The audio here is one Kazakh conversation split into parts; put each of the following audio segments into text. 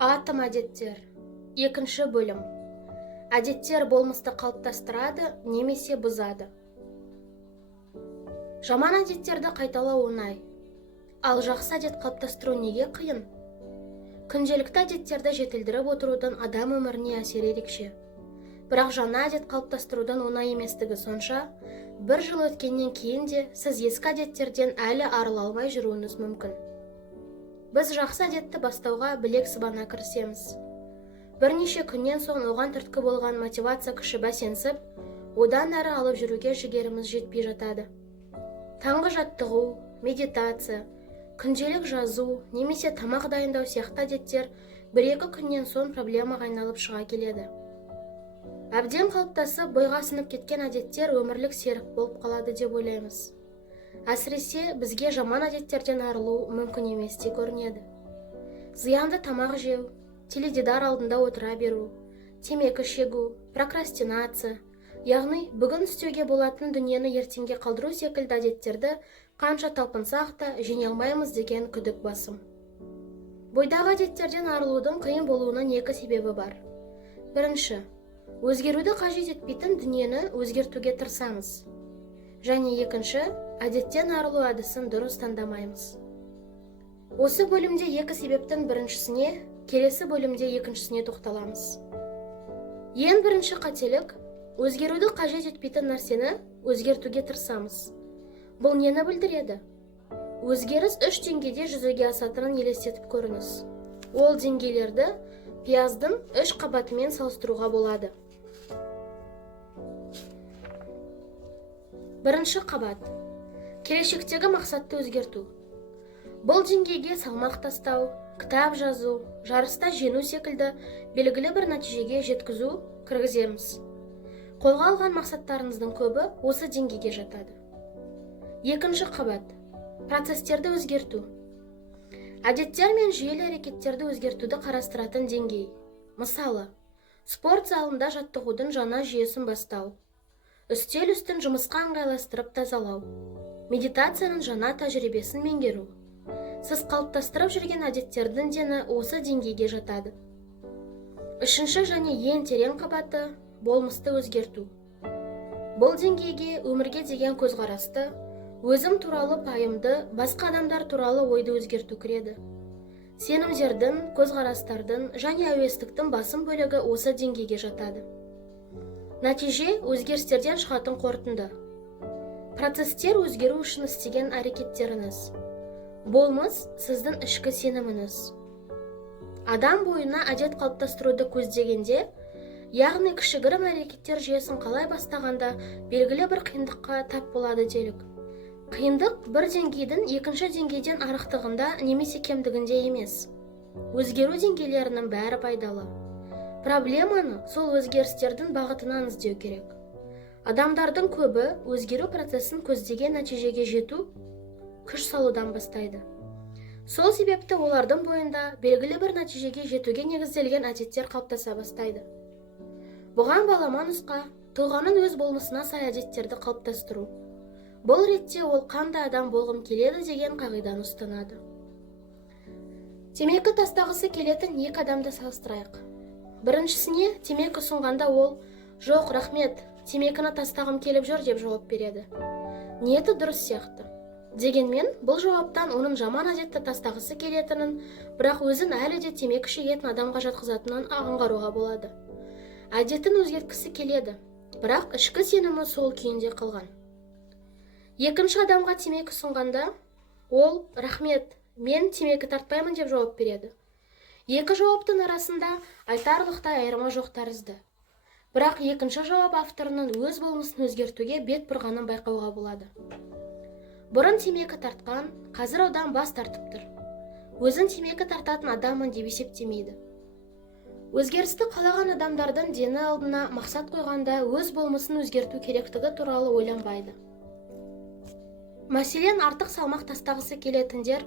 Атом әдеттер. Екінші бөлім. Әдеттер болмысты қалыптастырады немесе бұзады. Жаман әдеттерді қайталау оңай. Ал жақсы әдет қалыптастыру неге қиын? Күнделікті әдеттерді жетілдіріп отырудың адам өміріне әсер ерекше. Бірақ жаңа әдет қалыптастырудың оңай еместігі сонша, бір жыл өткеннен кейін де сіз ескі әдеттерден әлі арыла алмай жүруіңіз мүмкін. Біз жақсы әдетті бастауға білек сыбана кірісеміз. Бірнеше күннен соң оған түрткі болған мотивация күші бәсеңсіп, одан әрі алып жүруге жігеріміз жетпей жатады. Таңғы жаттығу, медитация, күнделік жазу немесе тамақ дайындау сияқты әдеттер бір-екі күннен соң проблемаға айналып шыға келеді. Әбден қалыптасып, бойға сіңіп кеткен әдеттер өмірлік серік болып қалады деп ойлаймыз. Әсіресе бізге жаман әдеттерден арылу мүмкін емес те көрінеді. Зиянды тамақ жеу, теледидар алдында отыра беру, темекі шегу, прокрастинация, яғни бүгін істеуге болатын дүниені ертеңге қалдыру секілді әдеттерді қанша талпынсақ та жеңе алмаймыз деген күдік басым. Бойдағы әдеттерден арылудың қиын болуының екі себебі бар. Бірінші, өзгеруді қажет етпейтін дүниені өзгертуге тырысамыз. Және екінші, әдеттен арылу әдісін дұрыс таңдамаймыз. Осы бөлімде екі себептің біріншісіне, келесі бөлімде екіншісіне тоқталамыз. Ең бірінші қателік, өзгеруді қажет етпейтін нәрсені өзгертуге тырысамыз. Бұл нені білдіреді? Өзгеріс 3 деңгейде жүзеге асатынын елестетіп көріңіз. Ол деңгейлерді пияздың 3 қабатымен салыстыруға болады. Бірінші қабат. Келешектегі мақсатты өзгерту. Бұл деңгейге салмақ тастау, кітап жазу, жарыста жеңу секілді белгілі бір нәтижеге жеткізу кіргіземіз. Қолға алған мақсаттарыңыздың көбі осы деңгейге жатады. Екінші қабат. Процестерді өзгерту. Әдеттер мен жүйелі әрекеттерді өзгертуді қарастыратын деңгей. Мысалы, спорт залында жаттығудың жаңа жүйесін бастау. Үстел үстін жұмысқа ыңғайластырып тазалау. Медитацияның жаңа тәжірибесін меңгеру. Сіз қалыптастырып жүрген әдеттердің дені осы деңгейге жатады. Үшінші және ең терең қабаты болмысты өзгерту. Бұл деңгейге өмірге деген көзқарасты, өзім туралы пайымды, басқа адамдар туралы ойды өзгерту кіреді. Сенімдердің, көзқарастардың және әуестіктің басым бөлігі осы деңгейге жатады. Нәтиже өзгерістерден шығатын қорытынды. Процестер өзгеру үшін істеген әрекеттеріңіз. Болмыс сіздің ішкі сеніміңіз. Адам бойына әдет қалыптастыруды көздегенде, яғни кішігірім әрекеттер жүйесін қалай бастағанда белгілі бір қиындыққа тап болады делік. Қиындық бір деңгейдің екінші деңгейден арықтығында немесе кемдігінде емес. Өзгеру деңгейлерінің бәрі пайдалы. Проблеманы сол өзгерістердің бағытынан іздеу керек. Адамдардың көбі өзгеру процесін көздеген нәтижеге жету күш салудан бастайды. Сол себепті олардың бойында белгілі бір нәтижеге жетуге негізделген әдеттер қалыптаса бастайды. Бұған балама нұсқа тұлғаның өз болмысына сай әдеттерді қалыптастыру. Бұл ретте ол қандай адам болғым келеді деген қағиданы ұстанады. Темекі тастағысы келетін екі адамды салыстырайық. Біріншісіне темекі ұсынғанда ол «Жоқ, рахмет, темекіні тастағым келіп жүр» деп жауап береді. Ниеті дұрыс сияқты. Дегенмен, бұл жауаптан оның жаман әдетті тастағысы келетінін, бірақ өзін әлі де темекі шегетін адамға жатқызатынын аңғаруға болады. Әдетін өзгерткісі келеді, бірақ ішкі сенімі сол күйінде қалған. Екінші адамға темекі ұсынғанда, ол «Рахмет, мен темекі тартпаймын» деп жауап береді. Екі жауаптың арасында айтарлықтай айырма жоқ тәрізді. Бірақ екінші жауап авторының өз болмысын өзгертуге бет бұрғанын байқауға болады. Бұрын темекі тартқан, қазір одан бас тартып тұр. Өзін темекі тартатын адамын деп есептемейді. Өзгерісті қалаған адамдардың дені алдына мақсат қойғанда өз болмысын өзгерту керектігі туралы ойланбайды. Мәселен, артық салмақ тастағысы келетіндер,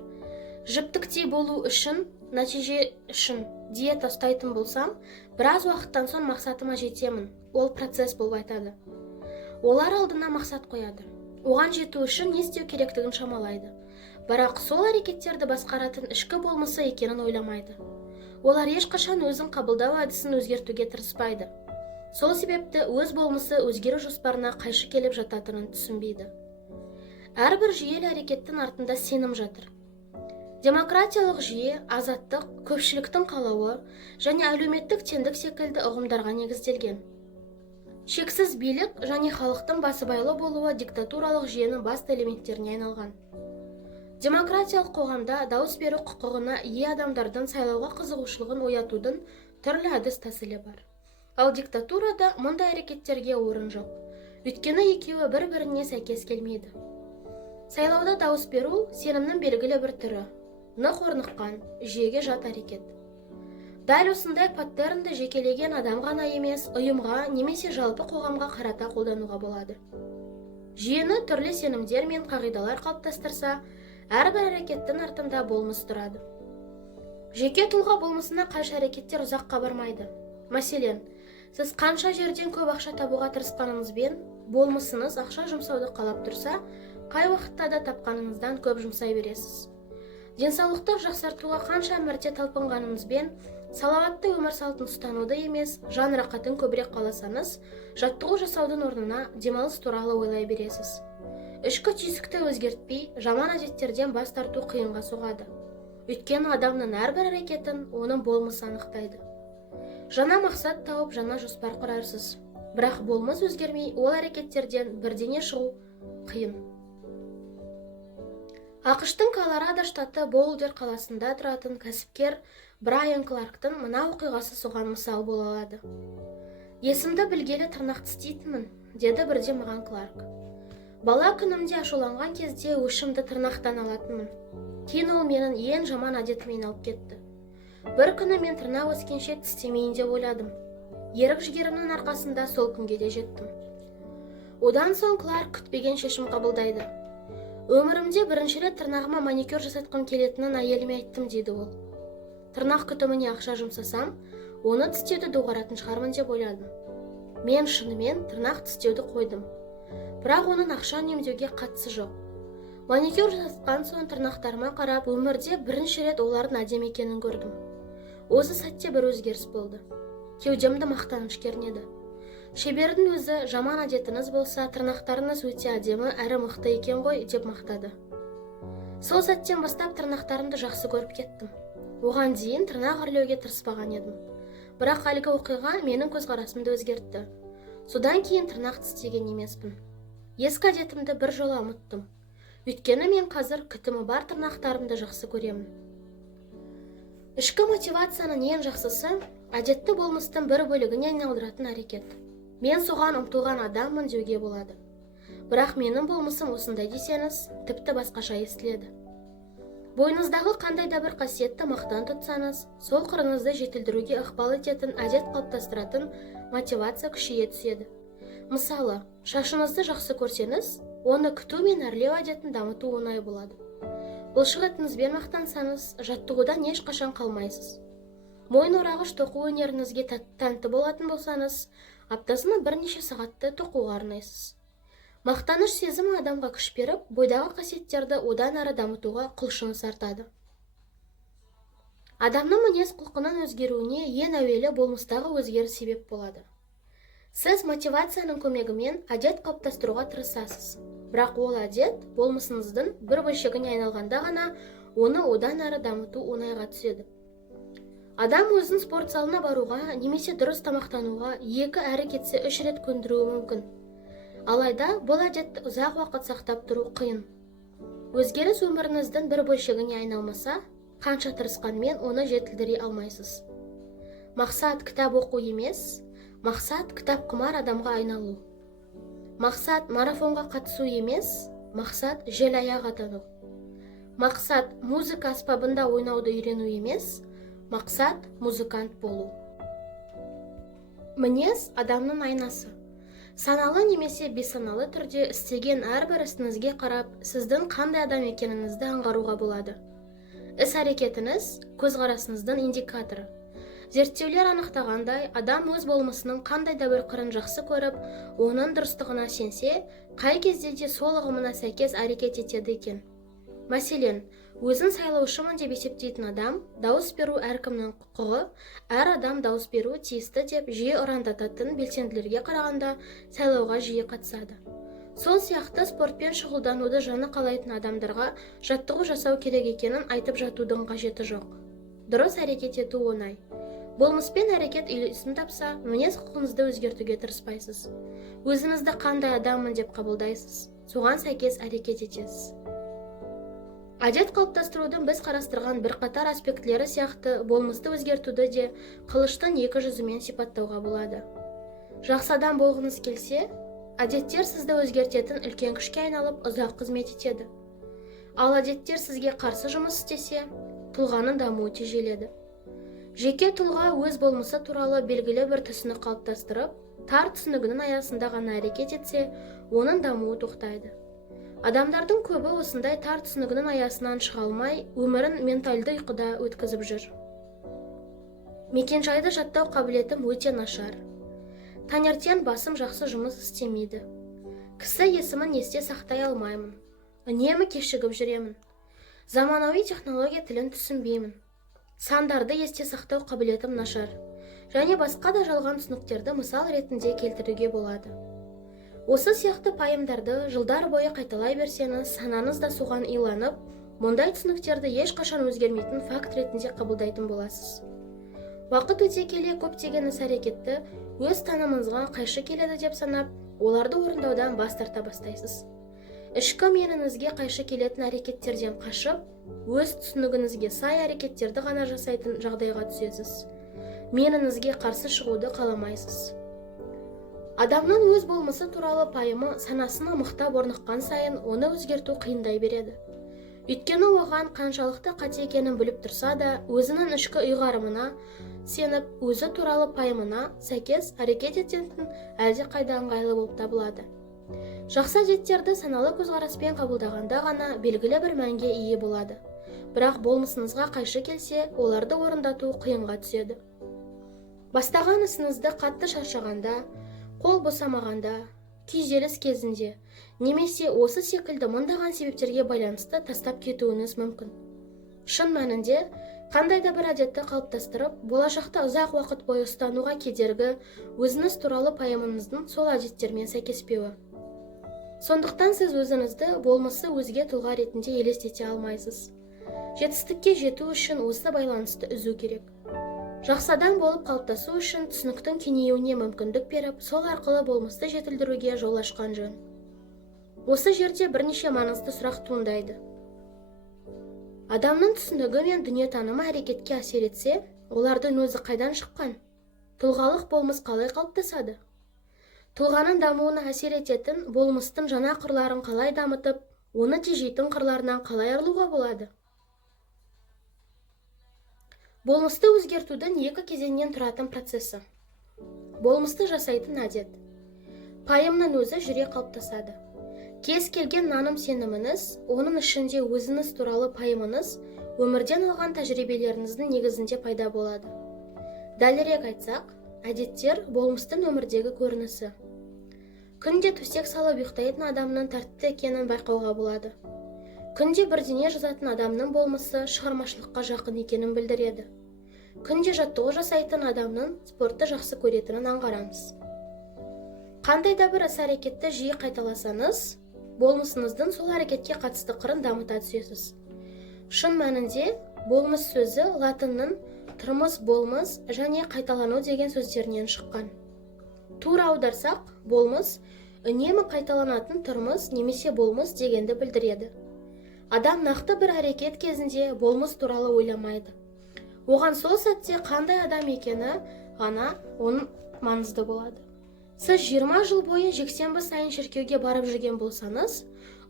жіптіктей болу үшін, нәтиже үшін диета ұстайтын болсам, біраз уақыттан соң мақсатыма жетемін. Ол процесс болып айтады. Олар алдына мақсат қояды. Оған жету үшін не істеу керектігін шамалайды. Бірақ сол әрекеттерді басқаратын ішкі болмысы екенін ойламайды. олар ешқашан өзін қабылдау әдісін өзгертуге тырыспайды. Сол себепті өз болмысы өзгеру жоспарына қайшы келіп жататынын түсінбейді. Әрбір жүйелі әрекеттің артында сенім жатыр. Демократиялық жүйе азаттық, көпшіліктің қалауы және әлеуметтік теңдік секілді ұғымдарға негізделген. Шексіз билік және халықтың басыбайлы болуы диктатуралық жүйенің басты элементтеріне айналған. Демократиялық қоғамда дауыс беру құқығына ие адамдардың сайлауға қызығушылығын оятудың түрлі әдіс тәсілі бар. Ал диктатурада мұндай әрекеттерге орын жоқ. Өйткені екеуі бір-біріне сәйкес келмейді. Сайлауда дауыс беру сенімнің белгілі бір түрі, нық орныққан, жүйеге жат әрекет. Дәл осындай паттернді жекелеген адам ғана емес, ұйымға немесе жалпы қоғамға қарата қолдануға болады. Жүйені түрлі сенімдер мен қағидалар қалыптастырса, әрбір әрекеттің артында болмыс тұрады. Жеке тұлға болмысына қайшы әрекеттер ұзаққа бармайды. Мәселен, сіз қанша жерден көп ақша табуға тырысқаныңызбен, болмысыңыз ақша жұмсауды қалап тұрса, қай уақытта да тапқаныңыздан көп жұмсай бересіз. Денсаулықты жақсартуға қанша мәрте талпынғаныңызбен, салауатты өмір салтын ұстануды емес, жан рақатын көбірек қаласаңыз, жаттығу жасаудың орнына демалыс туралы ойлай бересіз. Ішкі түйсікті өзгертпей, жаман әдеттерден бас тарту қиынға соғады. Өйткені адамның әрбір әрекетін оның болмысы анықтайды. Жаңа мақсат тауып, жаңа жоспар құрарсыз. Бірақ болмыс өзгермей, ол әрекеттерден бірдеңе шығу қиын. ақш-тың Колорадо штаты Болдер қаласында тұратын кәсіпкер Брайан Кларктың мына оқиғасы соған мысал бола алады. Есімді білгелі тырнақ тістейтінмін, деді бірде маған Кларк. Бала күнімде ашуланған кезде өшімді тырнақтан алатынмын. Кейін ол менің ең жаман әдетіме айналып кетті. Бір күні мен тырнақ өскенше тістемейін деп ойладым. Ерік жігерімнің арқасында сол күнге де жеттім. Одан соң Кларк күтпеген шешім қабылдайды. Өмірімде бірінші рет тырнағыма маникюр жасатқым келетінін әйеліме айттым, дейді ол. Тырнақ күтіміне ақша жұмсасам, оны тістеуді доғаратын шығармын деп ойладым. Мен шынымен тырнақ тістеуді қойдым. Бірақ оның ақша үнемдеуге қатысы жоқ. Маникюр жасатқан соң тырнақтарыма қарап, өмірде бірінші рет олардың әдемі екенін көрдім. Осы сәтте бір өзгеріс болды. Кеудемді мақтаныш кернеді. Шебердің өзі, жаман әдетіңіз болса, тырнақтарыңыз өте әдемі әрі мықты екен ғой, деп мақтады. Сол сәттен бастап тырнақтарымды жақсы көріп кеттім. Оған дейін тырнақ өрлеуге тырыспаған едім. Бірақ әлгі оқиға менің көзқарасымды өзгертті. Содан кейін тырнақ тістеген емеспін. Ескі әдетімді бір жола ұмыттым. Өйткені мен қазір күтімі бар тырнақтарымды жақсы көремін. Ішкі мотивацияның ең жақсысы әдетті болмыстың бір бөлігіне айналдыратын әрекет. Мен соған ұмтылған адаммын деуге болады. Бірақ менің болмысым осындай десеңіз, тіпті басқаша естіледі. Бойыңыздағы қандай да бір қасиетті мақтан тұтсаңыз, сол қырыңызды жетілдіруге ықпал ететін әдет қалыптастыратын мотивация күшейе түседі. Мысалы, шашыңызды жақсы көрсеңіз, оны күту мен әрлеу әдетін дамыту оңай болады. Бұлшық етіңізбен мақтансаңыз, жаттығудан ешқашан қалмайсыз. Мойын орағыш тоқу өнеріңізге тәнті болатын болсаңыз, аптасына бірнеше сағатты тоқуға арнайсыз. Мақтаныш сезімі адамға күш беріп, бойдағы қасиеттерді одан әрі дамытуға құлшыныс артады. Адамның мінез құлқының өзгеруіне ең әуелі болмыстағы өзгеріс себеп болады. Сіз мотивацияның көмегімен әдет қалыптастыруға тырысасыз. Бірақ ол әдет болмысыңыздың бір бөлшегіне айналғанда ғана оны одан әрі дамыту оңайға түседі. Адам өзін спорт залына баруға немесе дұрыс тамақтануға 2 әрі кетсе 3 рет көндіруі мүмкін. Алайда бұл әдетті ұзақ уақыт сақтап тұру қиын. Өзгеріс өміріңіздің бір бөлшегіне айналмаса, қанша тырысқанмен оны жетілдіре алмайсыз. Мақсат кітап оқу емес, мақсат кітап құмар адамға айналу. Мақсат марафонға қатысу емес, мақсат жел аяқ атану. Мақсат музыка аспабында ойнауды үйрену емес, мақсат музыкант болу. Мінез адамның айнасы. Саналы немесе бейсаналы түрде істеген әрбір ісіңізге қарап, сіздің қандай адам екеніңізді аңғаруға болады. Іс-әрекетіңіз көзқарасыңыздың индикаторы. Зерттеулер анықтағандай, адам өз болмысының қандай да бір қырын жақсы көріп, оның дұрыстығына сенсе, қай кезде де сол ұғымына сәйкес әрекет етеді екен. Мәселен, өзін сайлаушымын деп есептейтін адам дауыс беру әркімнің құқығы, әр адам дауыс беруі тиісті деп жиі ұрандататын белсенділерге қарағанда сайлауға жиі қатысады. Сол сияқты спортпен шұғылдануды жаны қалайтын адамдарға жаттығу жасау керек екенін айтып жатудың қажеті жоқ. Дұрыс әрекет ету оңай. Болмыспен әрекет үйлесім тапса, мінез құлқыңызды өзгертуге тырыспайсыз. Өзіңізді қандай адаммын деп қабылдайсыз, соған сәйкес әрекет етесіз. Әдет қалыптастырудың біз қарастырған бірқатар аспектілері сияқты болмысты өзгертуді де қылыштың екі жүзімен сипаттауға болады. Жақсы адам болғыңыз келсе, әдеттер сізді өзгертетін үлкен күшке айналып ұзақ қызмет етеді. Ал әдеттер сізге қарсы жұмыс істесе, тұлғаның дамуы тежеледі. Жеке тұлға өз болмысы туралы белгілі бір түсінік қалыптастырып, тар түсінігінің аясында ғана әрекет етсе, оның дамуы тоқтайды. Адамдардың көбі осындай тар түсінігінің аясынан шыға алмай, өмірін ментальды ұйқыда өткізіп жүр. Мекенжайды жаттау қабілетім өте нашар. Таңертең басым жақсы жұмыс істемейді. Кісі есімін есте сақтай алмаймын. Үнемі кешігіп жүремін. Заманауи технология тілін түсінбеймін. Сандарды есте сақтау қабілетім нашар. Және басқа да жалған түсініктерді мысал ретінде келтіруге болады. Осы сияқты пайымдарды жылдар бойы қайталай берсеңіз, санаңыз да соған иланып, мұндай түсініктерді ешқашан өзгермейтін факт ретінде қабылдайтын боласыз. Уақыт өте келе көптеген іс-әрекетті өз танымыңызға қайшы келеді деп санап, оларды орындаудан бас тарта бастайсыз. Ішкі меніңізге қайшы келетін әрекеттерден қашып, өз түсінігіңізге сай әрекеттерді ғана жасайтын жағдайға түсесіз. Меніңізге қарсы шығуды қаламайсыз. Адамның өз болмысы туралы пайымы санасына мықтап орныққан сайын оны өзгерту қиындай береді. Өйткені оған қаншалықты қате екенін біліп тұрса да, өзінің ішкі ұйғарымына сеніп, өзі туралы пайымына сәйкес әрекет ететін әлде қайда ыңғайлы болып табылады. Жақсы әдеттерді саналы көзқараспен қабылдағанда ғана белгілі бір мәнге ие болады. Бірақ болмысыңызға қайшы келсе, оларды орындату қиынға түседі. Бастаған ісіңізді қатты шаршағанда, қол босамағанда, күйзеліс кезінде, немесе осы секілді мыңдаған себептерге байланысты тастап кетуіңіз мүмкін. Шын мәнінде, қандай да бір әдетті қалыптастырып, болашақта ұзақ уақыт бойы ұстануға кедергі өзіңіз туралы пайымыңыздың сол әдеттермен сәйкеспеуі. Сондықтан сіз өзіңізді болмысы өзге тұлға ретінде елестете алмайсыз. Жетістікке жету үшін осы байланысты үзу керек. Жақсы адам болып қалыптасу үшін түсініктің кеңеюіне мүмкіндік беріп, сол арқылы болмысты жетілдіруге жол ашқан жөн. Осы жерде бірнеше маңызды сұрақ туындайды. Адамның түсінігі мен дүниетанымы әрекетке әсер етсе, олардың өзі қайдан шыққан? Тұлғалық болмыс қалай қалыптасады? Тұлғаның дамуына әсер ететін болмыстың жаңа қырларын қалай дамытып, оны тежейтін қырларынан қалай арылуға болады? Болмысты өзгертудің екі кезеңнен тұратын процесі. Болмысты жасайтын әдет. Пайымның өзі жүре қалыптасады. Кез келген наным сеніміңіз, оның ішінде өзіңіз туралы пайымыңыз, өмірден алған тәжірибелеріңіздің негізінде пайда болады. Дәлірек айтсақ, әдеттер болмыстың өмірдегі көрінісі. Күнде төсек салып ұйықтайтын адамның тәртіпті екенін байқауға болады. Күнде бірдеңе жазатын адамның болмысы шығармашылыққа жақын екенін білдіреді. Күнде жаттығу жасайтын адамның спортты жақсы көретінін аңғарамыз. Қандай да бір іс-әрекетті жиі қайталасаңыз, болмысыңыздың сол әрекетке қатысты қырын дамыта түсесіз. Шын мәнінде, болмыс сөзі латынның тұрмыс болмыс және қайталану деген сөздерінен шыққан. Тура аударсақ, болмыс үнемі қайталанатын тұрмыс немесе болмыс дегенді білдіреді. Адам нақты бір әрекет кезінде болмыс туралы ойламайды. Оған сол сәтте қандай адам екені ғана оның маңызды болады. Сіз 20 жыл бойы жексенбі сайын шіркеуге барып жүрген болсаңыз,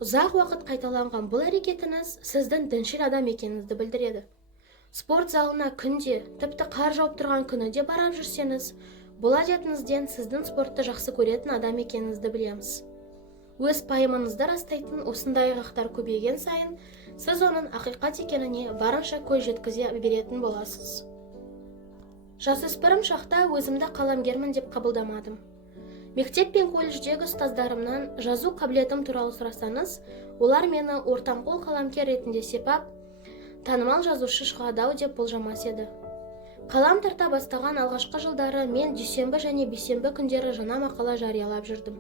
ұзақ уақыт қайталанған бұл әрекетіңіз сіздің діншіл адам екеніңізді білдіреді. Спорт залына күнде, тіпті қар жауып тұрған күні де барып жүрсеңіз, бұл әдетіңізден сіздің спортты жақсы көретін адам екеніңізді білеміз. Өз пайымыңызды растайтын осындай айғақтар көбейген сайын, сіз оның ақиқат екеніне барынша көз жеткізе беретін боласыз. Жасөспірім шақта өзімді қаламгермін деп қабылдамадым. Мектеп пен колледждегі ұстаздарымнан жазу қабілетім туралы сұрасаңыз, олар мені ортанқол қаламгер ретінде сипап, танымал жазушы шығады-ау деп болжамас еді. Қалам тарта бастаған алғашқы жылдары мен дүйсенбі және бейсенбі күндері жаңа мақала жариялап жүрдім.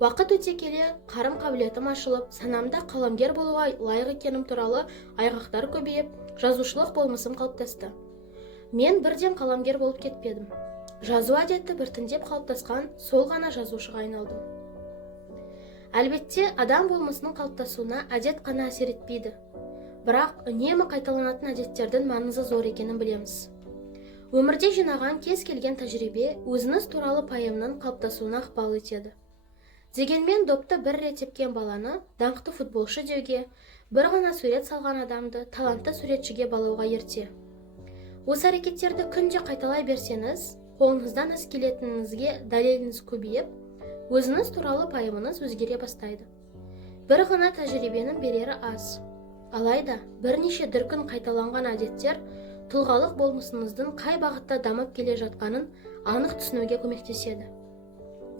Уақыт өте келе қарым қабілетім ашылып, санамда қаламгер болуға лайық екенім туралы айғақтар көбейіп, жазушылық болмысым қалыптасты. Мен бірден қаламгер болып кетпедім. Жазу әдеті біртіндеп қалыптасқан, сол ғана жазушыға айналдым. Әлбетте, адам болмысының қалыптасуына әдет қана әсер етпейді. Бірақ үнемі қайталанатын әдеттердің маңызы зор екенін білеміз. Өмірде жинаған кез келген тәжірибе өзіңіз туралы пайымның қалыптасуына ықпал етеді. Дегенмен допты бір рет тепкен баланы даңқты футболшы деуге, бір ғана сурет салған адамды талантты суретшіге балауға ерте. Осы әрекеттерді күнде қайталай берсеңіз, қолыңыздан іс келетініңізге дәлеліңіз көбейіп, өзіңіз туралы пайымыңыз өзгере бастайды. Бір ғана тәжірибенің берері аз. Алайда, бірнеше дүркін қайталанған әдеттер тұлғалық болмысыңыздың қай бағытта дамып келе жатқанын анық түсінуге көмектеседі.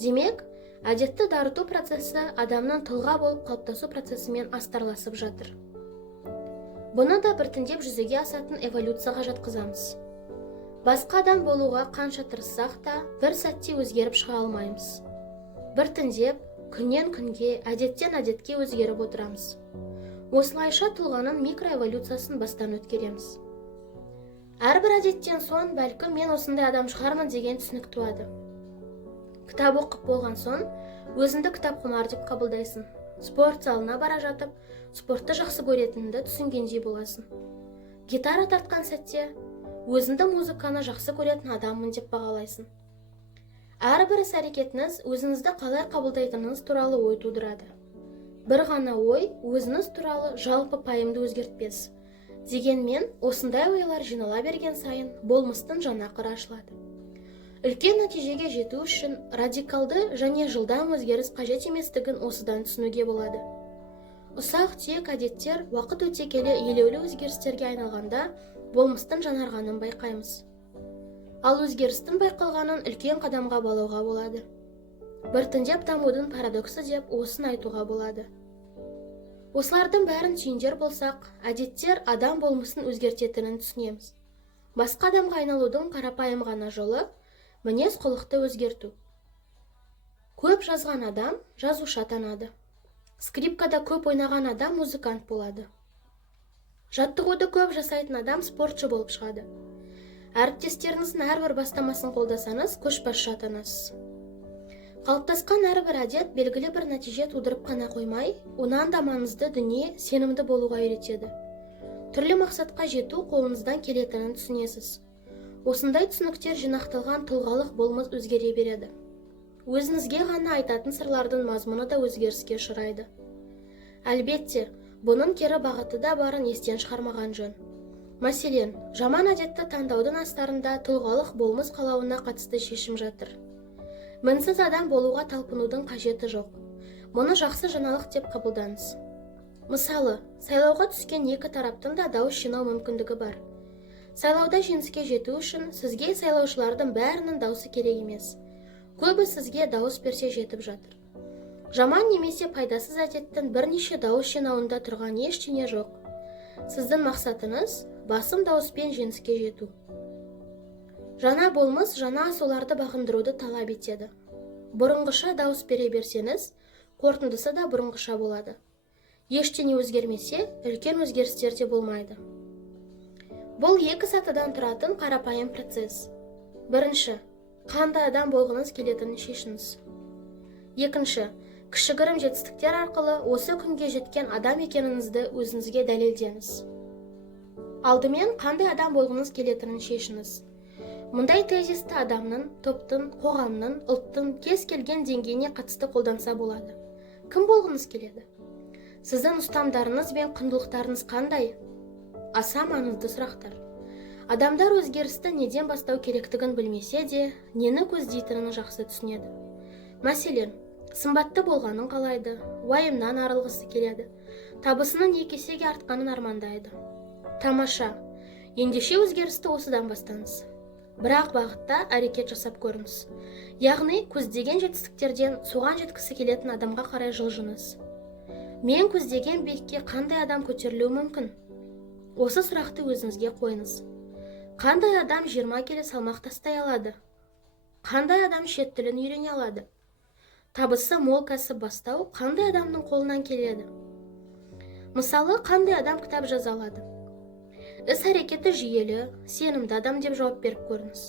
Демек, әдетті дарыту процесі адамның тұлға болып қалыптасу процесімен астарласып жатыр. Бұны да біртіндеп жүзеге асатын эволюцияға жатқызамыз. Басқа адам болуға қанша тырыссақ та, бір сәтте өзгеріп шыға алмаймыз. Біртіндеп, күннен күнге, әдеттен әдетке өзгеріп отырамыз. Осылайша тұлғаның микроэволюциясын бастан өткереміз. Әрбір әдеттен соң бәлкім мен осындай адам шығармын деген түсінік туады. Кітап оқып болған соң, өзіңді кітап құмар деп қабылдайсың. Спорт залына бара жатып, спортты жақсы көретініңді түсінгендей боласың. Гитара тартқан сәтте, өзіңді музыканы жақсы көретін адаммын деп бағалайсың. Әрбір іс-әрекетіңіз өзіңізді қалай қабылдайтыныңыз туралы ой тудырады. Бір ғана ой өзіңіз туралы жалпы пайымды өзгертпес. Дегенмен, осындай ойлар жинала берген сайын болмыстың жаңа қыры ашылады. Үлкен нәтижеге жету үшін радикалды және жылдам өзгеріс қажет еместігін осыдан түсінуге болады. Ұсақ-түйек әдеттер уақыт өте келе елеулі өзгерістерге айналғанда болмыстың жаңарғанын байқаймыз. Ал өзгерістің байқалғанын үлкен қадамға балауға болады. Біртіндеп дамудың парадоксы деп осын айтуға болады. Осылардың бәрін түйіндер болсақ, әдеттер адам болмысын өзгертетінін түсінеміз. Басқа адамға айналудың қарапайым ғана жолы мінез құлықты өзгерту. Көп жазған адам жазушы атанады. Скрипкада көп ойнаған адам музыкант болады. Жаттығуды көп жасайтын адам спортшы болып шығады. Әріптестеріңіздің әрбір бастамасын қолдасаңыз, көшбасшы атанасыз. Қалыптасқан әрбір әдет белгілі бір нәтиже тудырып қана қоймай, онан да маңызды дүние сенімді болуға үйретеді. Түрлі мақсатқа жету қолыңыздан келетінін түсінесіз. Осындай түсініктер жинақталған тұлғалық болмыс өзгере береді. Өзіңізге ғана айтатын сырлардың мазмұны да өзгеріске ұшырайды. Әлбетте, бұның кері бағыты да барын естен шығармаған жөн. Мәселен, жаман әдетті таңдаудың астарында тұлғалық болмыс қалауына қатысты шешім жатыр. Мінсіз адам болуға талпынудың қажеті жоқ. Мұны жақсы жаңалық деп қабылдаңыз. Мысалы, сайлауға түскен екі тараптың да дауыс жинау мүмкіндігі бар. Сайлауда жеңіске жету үшін сізге сайлаушылардың бәрінің дауысы керек емес. Көбі сізге дауыс берсе жетіп жатыр. Жаман немесе пайдасыз әдеттің бірнеше дауыс жинауында тұрған ештеңе жоқ. Сіздің мақсатыңыз басым дауыспен жеңіске жету. Жаңа болмыс жаңа асуларды бағындыруды талап етеді. Бұрынғыша дауыс бере берсеңіз, қорытындысы да бұрынғыша болады. Ештеңе өзгермесе, үлкен өзгерістер де болмайды. Бұл екі сатыдан тұратын қарапайым процесс. Бірінші, қандай адам болғыңыз келетінін шешіңіз. Екінші, кішігірім жетістіктер арқылы осы күнге жеткен адам екеніңізді өзіңізге дәлелдеңіз. Алдымен қандай адам болғыңыз келетінін шешіңіз. Мұндай тезисті адамның, топтың, қоғамның, ұлттың кез келген деңгейіне қатысты қолданса болады. Кім болғыңыз келеді? Сіздің ұстамдарыңыз бен құндылықтарыңыз қандай? Аса маңызды сұрақтар. Адамдар өзгерісті неден бастау керектігін білмесе де, нені көздейтінін жақсы түсінеді. Мәселен, сымбатты болғанын қалайды, уайымнан арылғысы келеді, табысының екі есеге артқанын армандайды. Тамаша, ендеше өзгерісті осыдан бастаңыз. Бірақ бағытта әрекет жасап көріңіз. Яғни, көздеген жетістіктерден соған жеткісі келетін адамға қарай жылжыңыз. Мен көздеген биікке қандай адам көтерілуі мүмкін? Осы сұрақты өзіңізге қойыңыз. Қандай адам 20 келі салмақ тастай алады? Қандай адам шет тілін үйрене алады? Табысы мол кәсіп бастау қандай адамның қолынан келеді? Мысалы, қандай адам кітап жаза алады? Іс-әрекеті жүйелі, сенімді адам деп жауап беріп көріңіз.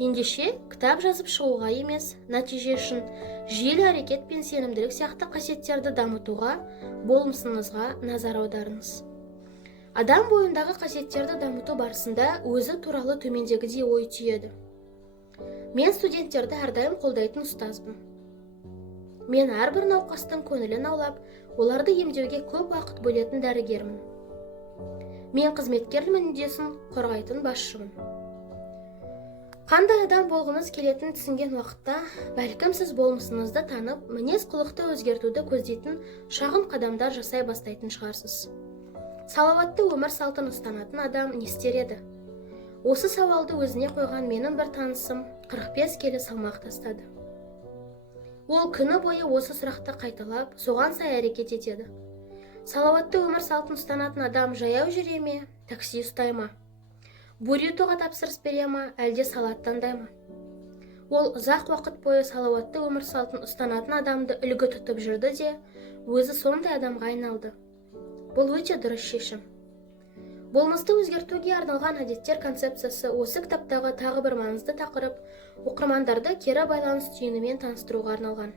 Ендеше, кітап жазып шығуға емес, нәтиже үшін жүйелі әрекет пен сенімділік сияқты қасиеттерді дамытуға, болмысыңызға назар аударыңыз. Адам бойындағы қасиеттерді дамыту барысында өзі туралы төмендегідей ой түйеді. Мен студенттерді әрдайым қолдайтын ұстазбын. Мен әрбір науқастың көңілін аулап, оларды емдеуге көп уақыт бөлетін дәрігермін. Мен қызметкер мүддесін қорғайтын басшымын. Қандай адам болғыңыз келетінін түсінген уақытта, бәлкім сіз болмысыңызды танып, мінез-құлықты өзгертуді көздейтін шағын қадамдар жасай бастайтын шығарсыз. Салауатты өмір салтын ұстанатын адам не істер еді? Осы сауалды өзіне қойған менің бір танысым 45 келі салмақ тастады. Ол күні бойы осы сұрақты қайталап, соған сай әрекет етеді. Салауатты өмір салтын ұстанатын адам жаяу жүре ме, такси ұстай ма? Бурритоға тапсырыс бере ма, әлде салат таңдай ма? Ол ұзақ уақыт бойы салауатты өмір салтын ұстанатын адамды үлгі тұтып жүрді де, өзі сондай адамға айналды. Бұл өте дұрыс шешім. Болмысты өзгертуге арналған әдеттер концепциясы осы кітаптағы тағы бір маңызды тақырып, оқырмандарды кері байланыс түйінімен таныстыруға арналған.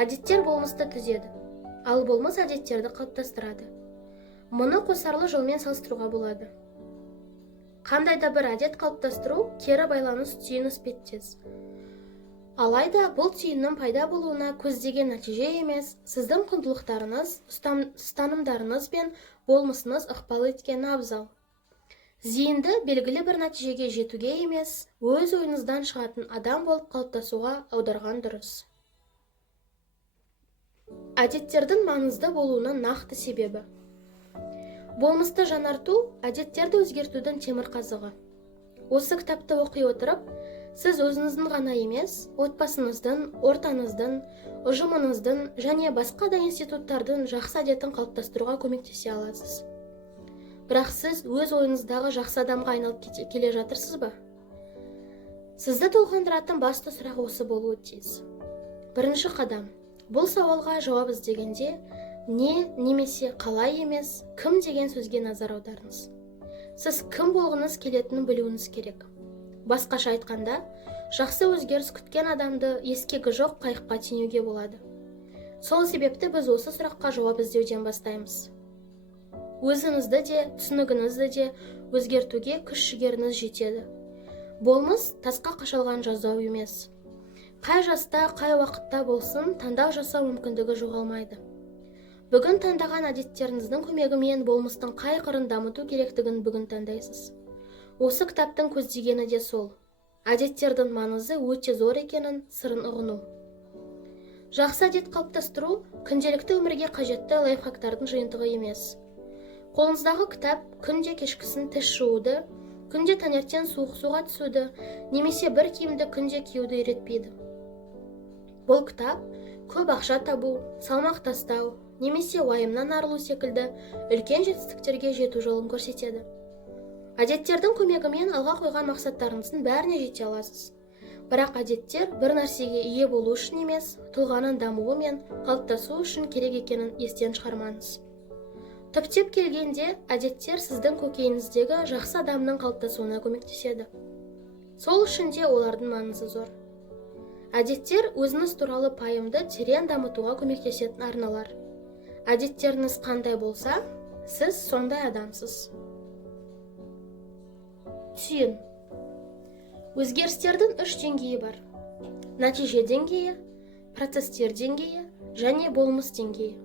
Әдеттер болмысты түзеді, ал болмыс әдеттерді қалыптастырады. Мұны қосарлы жолмен салыстыруға болады. Қандайда бір әдет қалыптастыру кері байланыс түйіні іспеттес. Алайда бұл түйіннің пайда болуына көздеген нәтиже емес, сіздің құндылықтарыңыз, ұстанымдарыңыз бен болмысыңыз ықпал еткен абзал. Зейінді белгілі бір нәтижеге жетуге емес, өз ойыңыздан шығатын адам болып қалыптасуға аударған дұрыс. Әдеттердің маңызды болуының нақты себебі. Болмысты жаңарту әдеттерді өзгертудің темірқазығы. Осы кітапты оқи отырып, сіз өзіңіздің ғана емес, отбасыңыздың, ортаңыздың, ұжымыңыздың және басқа да институттардың жақсы әдетін қалыптастыруға көмектесе аласыз. Бірақ сіз өз ойыңыздағы жақсы адамға айналып келе жатырсыз ба? Сізді толғандыратын басты сұрақ осы болуы тиіс. Бірінші қадам. Бұл сауалға жауап іздегенде, не немесе қалай емес, кім деген сөзге назар аударыңыз. Сіз кім болғыңыз келетінін білуіңіз керек. Басқаша айтқанда, жақсы өзгеріс күткен адамды ескегі жоқ қайыққа теңеуге болады. Сол себепті біз осы сұраққа жауап іздеуден бастаймыз. Өзіңізді де, түсінігіңізді де өзгертуге күш-жігеріңіз жетеді. Болмыс тасқа қашалған жазау емес. Қай жаста, қай уақытта болсын, таңдау жасау мүмкіндігі жоғалмайды. Бүгін таңдаған әдеттеріңіздің көмегімен болмыстың қай қырын дамыту керектігін бүгін таңдайсыз. Осы кітаптың көздегені де сол. Әдеттердің маңызы өте зор екенін сырын ұғыну. Жақсы әдет қалыптастыру күнделікті өмірге қажетті лайфхактардың жиынтығы емес. Қолыңыздағы кітап күнде кешкісін тіс жууды, күнде таңертең суық суға түсуді, немесе бір киімді күнде киюді үйретпейді. Бұл кітап көп ақша табу, салмақ тастау, немесе уайымнан арылу секілді үлкен жетістіктерге жету жолын көрсетеді. Әдеттердің көмегімен алға қойған мақсаттарыңыздың бәріне жете аласыз. Бірақ әдеттер бір нәрсеге ие болу үшін емес, тұлғаның дамуы мен қалыптасу үшін керек екенін естен шығармаңыз. Түптеп келгенде, әдеттер сіздің көкейіңіздегі жақсы адамның қалыптасуына көмектеседі. Сол үшін де олардың маңызы зор. Әдеттер өзіңіз туралы пайымды терең дамытуға көмектесетін арналар. Әдеттеріңіз қандай болса, сіз сондай адамсыз. Түйін. Өзгерістердің 3 деңгейі бар. Нәтиже деңгейі, процестер деңгейі және болмыс деңгейі.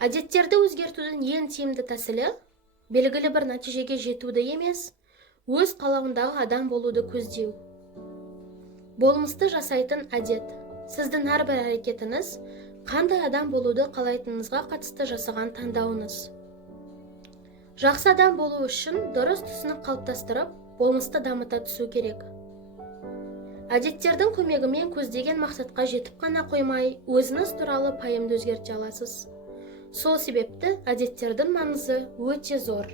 Әдеттерді өзгертудің ең тиімді тәсілі белгілі бір нәтижеге жетуді емес, өз қалауындағы адам болуды көздеу. Болмысты жасайтын әдет. Сіздің әрбір әрекетіңіз қандай адам болуды қалайтыныңызға қатысты жасаған таңдауыңыз. Жақсы адам болу үшін дұрыс түсінік қалыптастырып, болмысты дамыта түсу керек. Әдеттердің көмегімен көздеген мақсатқа жетіп қана қоймай, өзіңіз туралы пайымды өзгерте аласыз. Сол себепті әдеттердің маңызы өте зор.